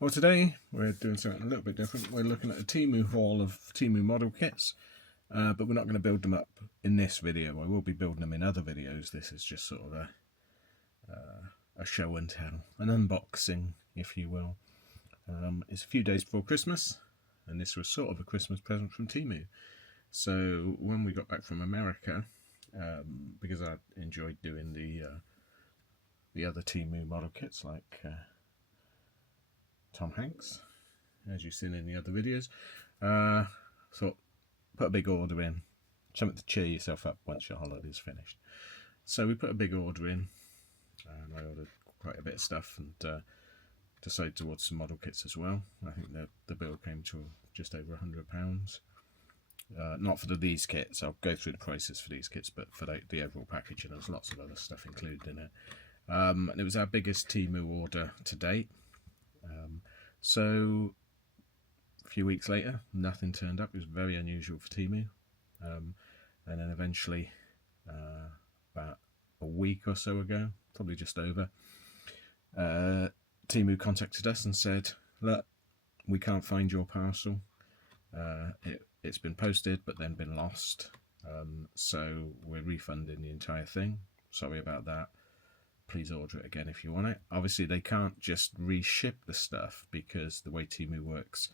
Well, today we're doing something a little bit different. We're looking at a Temu haul of Temu model kits, but we're not going to build them up in this video. I will be building them in other videos. This is just sort of a show and tell, an unboxing, if you will. It's a few days before Christmas, and this was sort of a Christmas present from Temu. So when we got back from America, because I enjoyed doing the other Temu model kits like Tom Hanks, as you've seen in the other videos, thought put a big order in, something to cheer yourself up once your holiday's finished. So we put a big order in, and I ordered quite a bit of stuff and decided towards some model kits as well. I think the bill came to just over £100. Not for these kits, I'll go through the prices for these kits, but for the overall package, and there's lots of other stuff included in it. And it was our biggest Temu order to date. So a few weeks later, nothing turned up. It was very unusual for Temu. And then eventually, about a week or so ago, probably just over, Temu contacted us and said, look, we can't find your parcel. It's been posted but then been lost. So we're refunding the entire thing. Sorry about that. Please order it again if you want it. Obviously, they can't just reship the stuff because the way Temu works,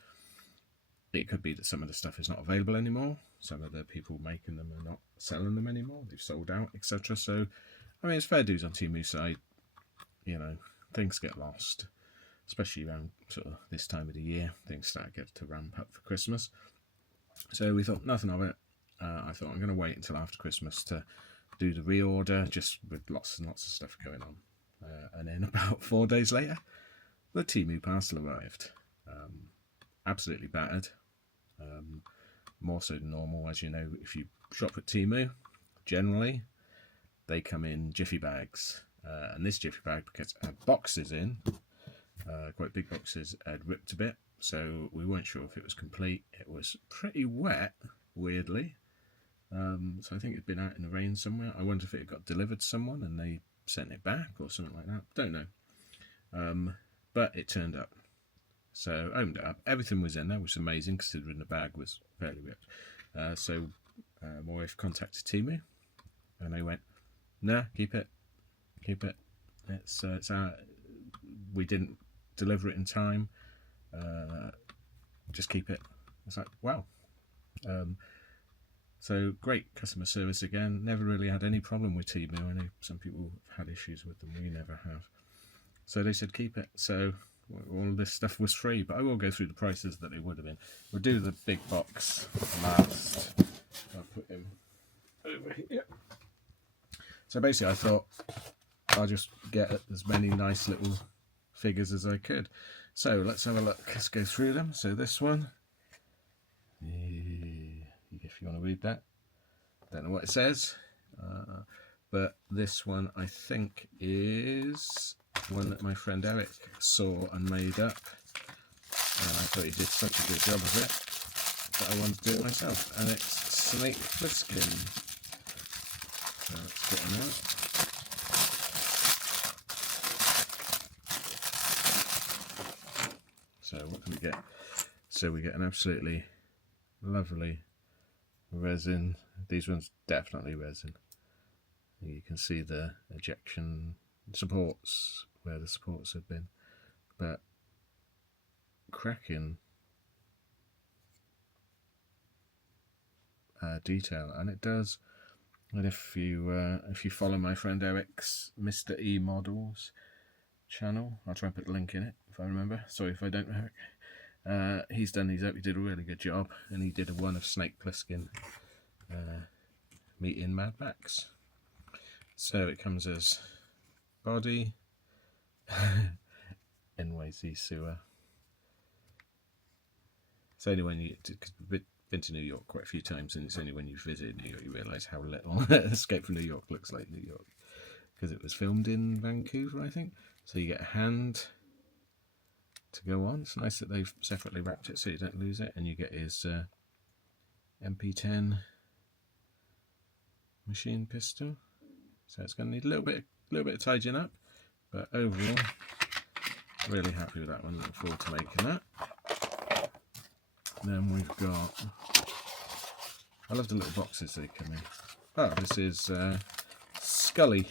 it could be that some of the stuff is not available anymore. Some of the people making them are not selling them anymore. They've sold out, etc. So, I mean, it's fair dues on Temu's side. You know, things get lost, especially around sort of this time of the year. Things start to ramp up for Christmas. So we thought nothing of it. I thought I'm going to wait until after Christmas to do the reorder, just with lots and lots of stuff going on. And then about 4 days later, the Temu parcel arrived. Absolutely battered. More so than normal. As you know, if you shop at Temu, generally, they come in jiffy bags. And this jiffy bag, because it had boxes in, quite big boxes, had ripped a bit. So we weren't sure if it was complete. It was pretty wet, weirdly. So I think it'd been out in the rain somewhere. I wonder if it got delivered to someone and they sent it back or something like that. Don't know. But it turned up. So I opened it up. Everything was in there, which was amazing considering the bag was fairly ripped. So my wife contacted Temu and they went, nah, keep it. Keep it. It's our, we didn't deliver it in time. Just keep it. It's like, wow. So great customer service again. Never really had any problem with Temu. I know some people have had issues with them. We never have. So they said keep it. So all this stuff was free, but I will go through the prices that it would have been. We'll do the big box last. I'll put him over here. So basically I thought I'll just get as many nice little figures as I could. So let's have a look. Let's go through them. So this one, if you want to read that, don't know what it says, but this one I think is one that my friend Eric saw and made up, and I thought he did such a good job of it that I wanted to do it myself, and it's Snake Plissken. So let's get him out. So what can we get? So we get an absolutely lovely resin. These ones definitely resin. You can see the ejection supports, where the supports have been, but cracking detail, and it does. And if you follow my friend Eric's Mr. E Models channel, I'll try and put a link in it if I remember. Sorry if I don't, Eric. He's done these up. He did a really good job, and he did a one of Snake Plissken meeting Mad Max. So it comes as body, NYC sewer. It's only when you've been to New York quite a few times, and it's only when you visit New York you realise how little Escape from New York looks like New York, because it was filmed in Vancouver, I think. So you get a hand to go on. It's nice that they've separately wrapped it so you don't lose it, and you get his MP10 machine pistol. So it's going to need a little bit of tidying up, but overall really happy with that one. Looking forward to making that. Then we've got, I love the little boxes they come in. Oh, this is Scully.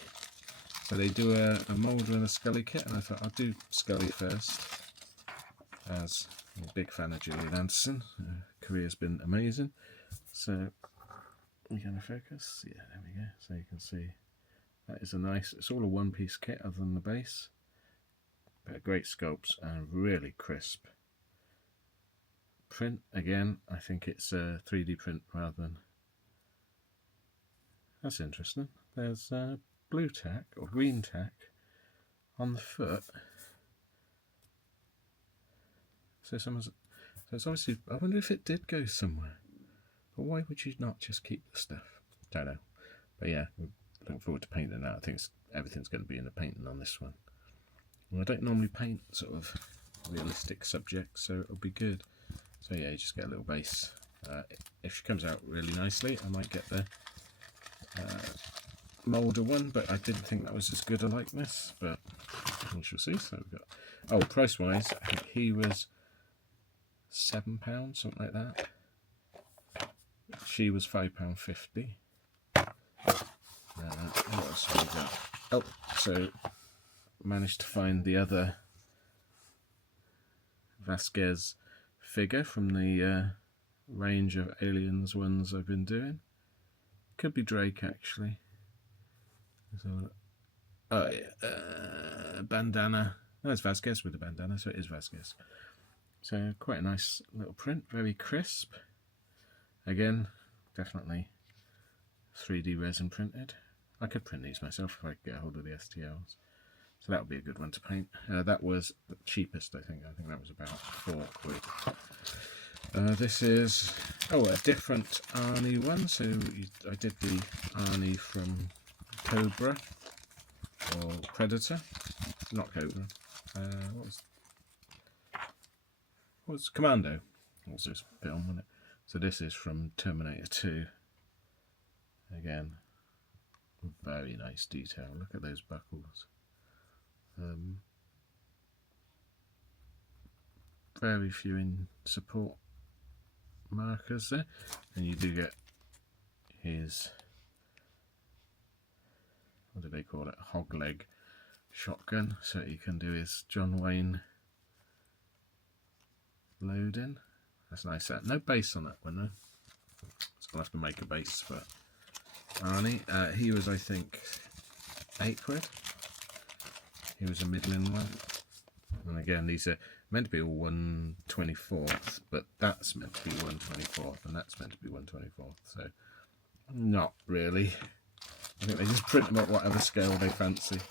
So they do a Mulder and a Scully kit, and I thought I'll do Scully first, as I'm a big fan of Gillian Anderson. Career's been amazing. So we're going to focus. Yeah, there we go. So you can see that is a nice, it's all a one-piece kit other than the base. But great sculpts and really crisp. Print, again, I think it's a 3D print rather than... That's interesting. There's blue tack or green tack on the foot. So it's obviously, I wonder if it did go somewhere. But why would you not just keep the stuff? Don't know. But yeah, we're looking forward to painting that. I think everything's going to be in the painting on this one. Well, I don't normally paint sort of realistic subjects, so it'll be good. So yeah, you just get a little base. If she comes out really nicely, I might get the Mulder one, but I didn't think that was as good a likeness, but we shall see. So we've got, oh, price wise, I think he was £7, something like that. She was £5.50. What else have we got? Oh, so managed to find the other Vasquez figure from the range of Aliens ones I've been doing. Could be Drake actually. So, oh, bandana. No, it's Vasquez with the bandana, so it is Vasquez. So quite a nice little print, very crisp. Again, definitely 3D resin printed. I could print these myself if I could get a hold of the STLs. So that would be a good one to paint. That was the cheapest, I think. I think that was about £4. This is, oh, a different Arnie one. So I did the Arnie from Cobra or Predator. Not Cobra. What was Commando? What was this film, wasn't it? So this is from Terminator 2. Again, very nice detail. Look at those buckles. Very few in support markers there, and you do get his, what do they call it, hog leg shotgun, so you can do his John Wayne loading. That's nice. No base on that one though, so I'll have to make a base for Arnie. He was, I think, £8. He was a middling one, and again these are meant to be all 1/24th, but that's meant to be 1/24th, and that's meant to be 1/24th, so not really. I think they just print them at whatever scale they fancy.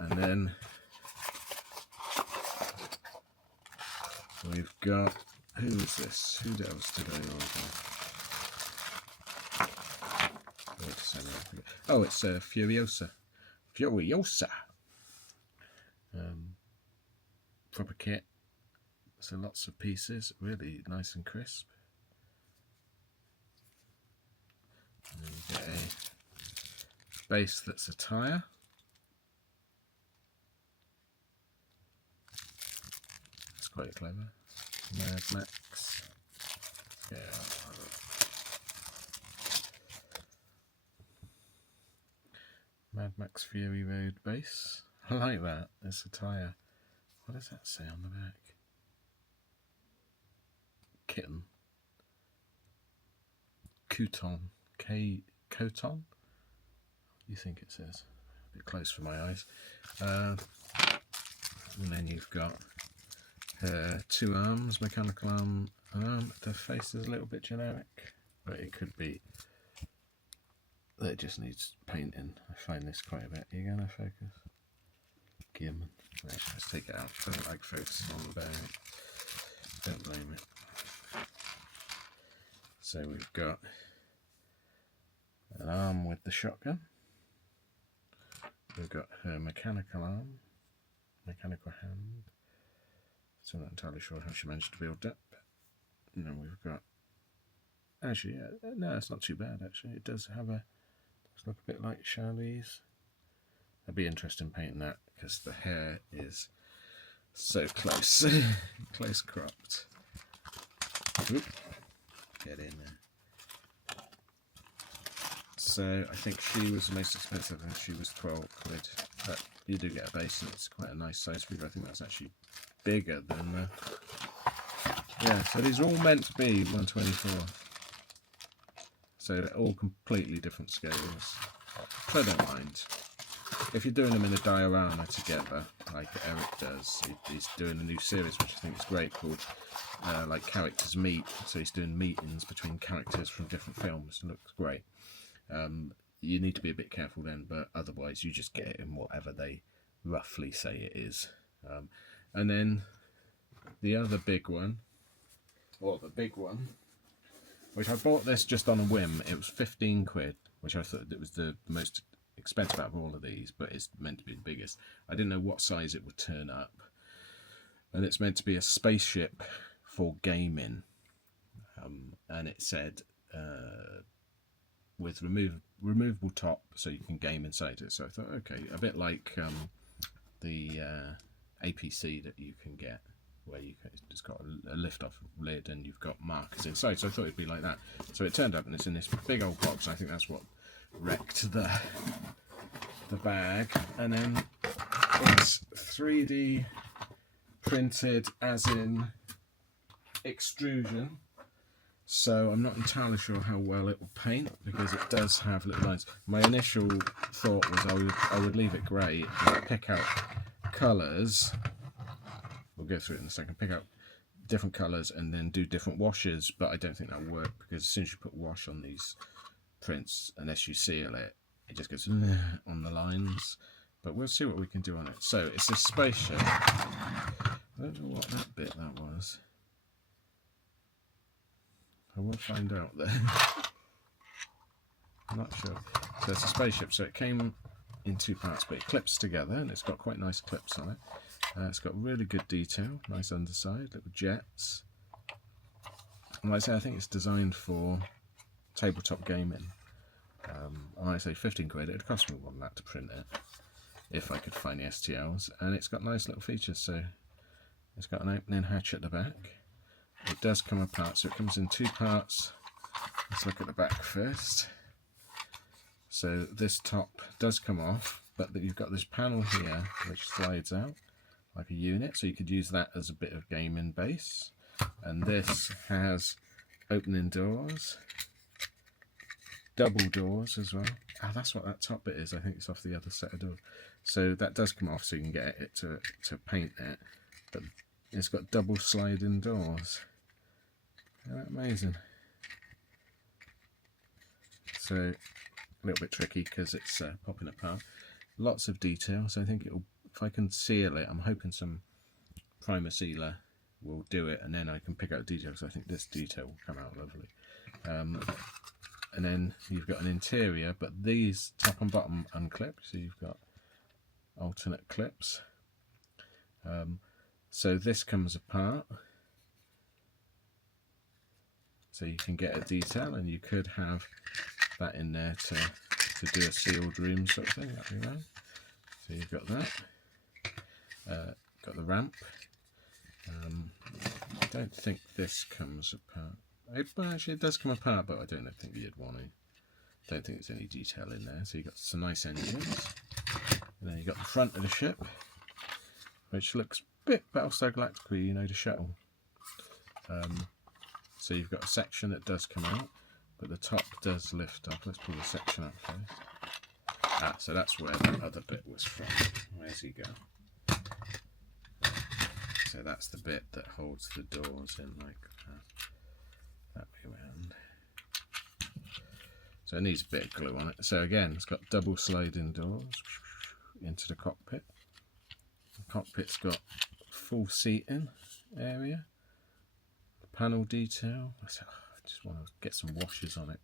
And then we've got, who is this? Who else did I order? Oh, it's Furiosa. Furiosa. Proper kit. So lots of pieces, really nice and crisp. And then you get a base that's a tyre. It's quite clever. Mad Max. Yeah. Mad Max Fury Road base. I like that. It's a tyre. What does that say on the back? Kitten. Couton. Coton? What do you think it says? A bit close for my eyes. And then you've got her 2 arms, mechanical arm. The face is a little bit generic, but it could be that it just needs painting. I find this quite a bit. Are you going to focus? Gim. Let's take it out. I don't like focusing on the bearing. Don't blame it. So we've got an arm with the shotgun. We've got her mechanical arm, mechanical hand. So I'm not entirely sure how she managed to build that. And then we've got, actually, yeah, no, it's not too bad actually. It does have a, does look a bit like Charlize. I'd be interested in painting that because the hair is So close. Close cropped. Oop. Get in there. So I think she was the most expensive and she was 12 quid. But you do get a base and it's quite a nice size figure. I think that's actually bigger than the... Yeah, so these are all meant to be 1/24. So they're all completely different scales. So I don't mind. If you're doing them in a diorama together, like Eric does, he's doing a new series which I think is great called like Characters Meet. So he's doing meetings between characters from different films. It looks great. You need to be a bit careful then, but otherwise you just get it in whatever they roughly say it is. And then the other big one, or the big one, which I bought this just on a whim. It was 15 quid, which I thought it was the most expensive out of all of these, but it's meant to be the biggest. I didn't know what size it would turn up. And it's meant to be a spaceship for gaming. And it said with removable top, so you can game inside it. So I thought, okay, a bit like the APC that you can get, where it's got a lift-off lid and you've got markers inside. So I thought it'd be like that. So it turned up and it's in this big old box. I think that's what wrecked the bag. And then it's 3D printed, as in extrusion. So I'm not entirely sure how well it will paint because it does have little lines. My initial thought was I would leave it grey and pick out colours. We'll go through it in a second. Pick out different colours and then do different washes, but I don't think that'll work because as soon as you put wash on these prints, unless you seal it, it just goes on the lines. But we'll see what we can do on it. So it's a spaceship. I don't know what that bit that was. I will find out there. I'm not sure. So it's a spaceship. So it came in 2 parts, but it clips together and it's got quite nice clips on it. It's got really good detail, nice underside, little jets. And like I say, I think it's designed for tabletop gaming. I say 15 quid, it'd cost me more than that to print it, if I could find the STLs. And it's got nice little features, so it's got an opening hatch at the back. It does come apart, so it comes in 2 parts. Let's look at the back first. So this top does come off, but you've got this panel here which slides out like a unit, so you could use that as a bit of gaming base. And this has opening doors, double doors as well. Ah, that's what that top bit is. I think it's off the other set of doors. So that does come off, so you can get it to paint it. But it's got double sliding doors. Isn't that amazing? So a little bit tricky because it's popping apart. Lots of detail, so I think it'll, if I can seal it, I'm hoping some primer sealer will do it, and then I can pick out details. I think this detail will come out lovely. And then you've got an interior, but these top and bottom unclipped, so you've got alternate clips. So this comes apart, so you can get a detail, and you could have that in there to do a sealed room sort of thing. That'd be right. So you've got that. Got the ramp. I don't think this comes apart. Actually, it does come apart, but I don't think you'd want to. Don't think there's any detail in there. So you've got some nice engines. And then you've got the front of the ship, which looks a bit Battlestar Galactica, you know, the shuttle. So you've got a section that does come out, but the top does lift up. Let's pull the section up first. Ah, so that's where the other bit was from. Where's he go? So that's the bit that holds the doors in like that way around. So it needs a bit of glue on it. So again, it's got double sliding doors into the cockpit. The cockpit's got full seating area. Panel detail. I just want to get some washes on it.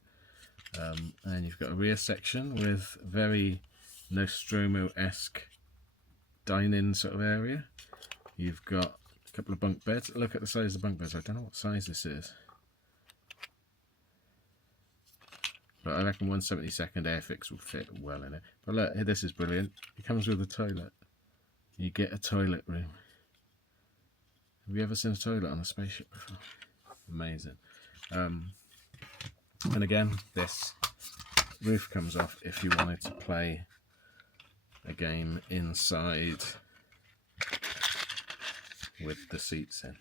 And you've got a rear section with very Nostromo-esque dining sort of area. You've got a couple of bunk beds. Look at the size of the bunk beds. I don't know what size this is, but I reckon 1/72 Airfix will fit well in it. But look, this is brilliant. It comes with a toilet. You get a toilet room. Have you ever seen a toilet on a spaceship before? Amazing. And again, this roof comes off if you wanted to play a game inside with the seats in.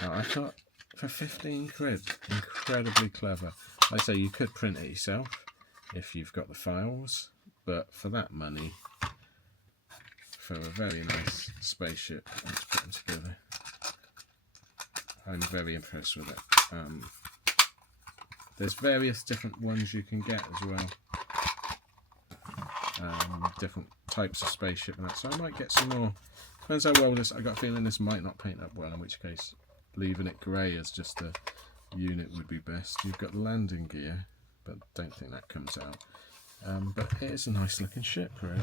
So I thought for 15 quid, incredibly clever. Like I say, you could print it yourself if you've got the files, but for that money, for a very nice spaceship, let's put them together. I'm very impressed with it. There's various different ones you can get as well. Different types of spaceship and that, so I might get some more. Depends how well this, I got a feeling this might not paint up well, in which case leaving it grey as just a unit would be best. You've got landing gear, but don't think that comes out. But it is a nice looking ship, really.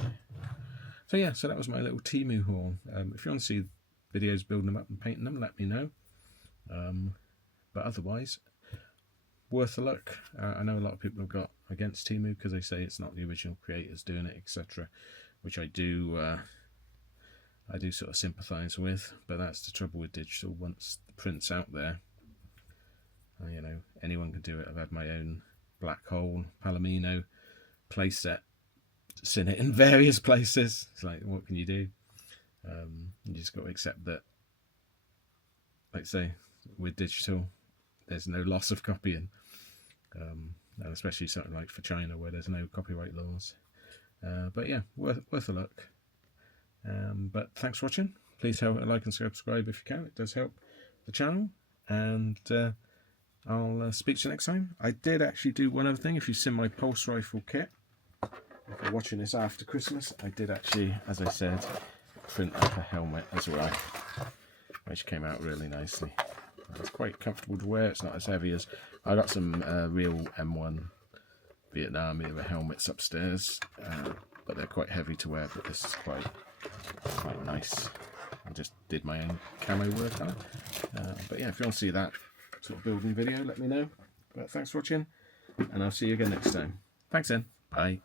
So yeah, so that was my little Temu haul. If you want to see videos building them up and painting them, let me know. But otherwise, worth a look. I know a lot of people have got against Temu because they say it's not the original creators doing it, etc., which I do sort of sympathise with. But that's the trouble with digital. Once the print's out there, you know, anyone can do it. I've had my own black hole Palomino playset, seen it in various places. It's like, what can you do? You just got to accept that, like I say, with digital, there's no loss of copying, and especially something like for China where there's no copyright laws. But yeah, worth a look. But thanks for watching. Please help like and subscribe if you can. It does help the channel. And I'll speak to you next time. I did actually do one other thing. If you've seen my pulse rifle kit, if you're watching this after Christmas, I did actually, as I said, print up a helmet as well, which came out really nicely. It's quite comfortable to wear. It's not as heavy as I got some real M1 Vietnam era helmets upstairs, but they're quite heavy to wear. But this is quite nice. I just did my own camo work on it. But yeah, if you want to see that sort of building video, let me know. But thanks for watching, and I'll see you again next time. Thanks then. Bye.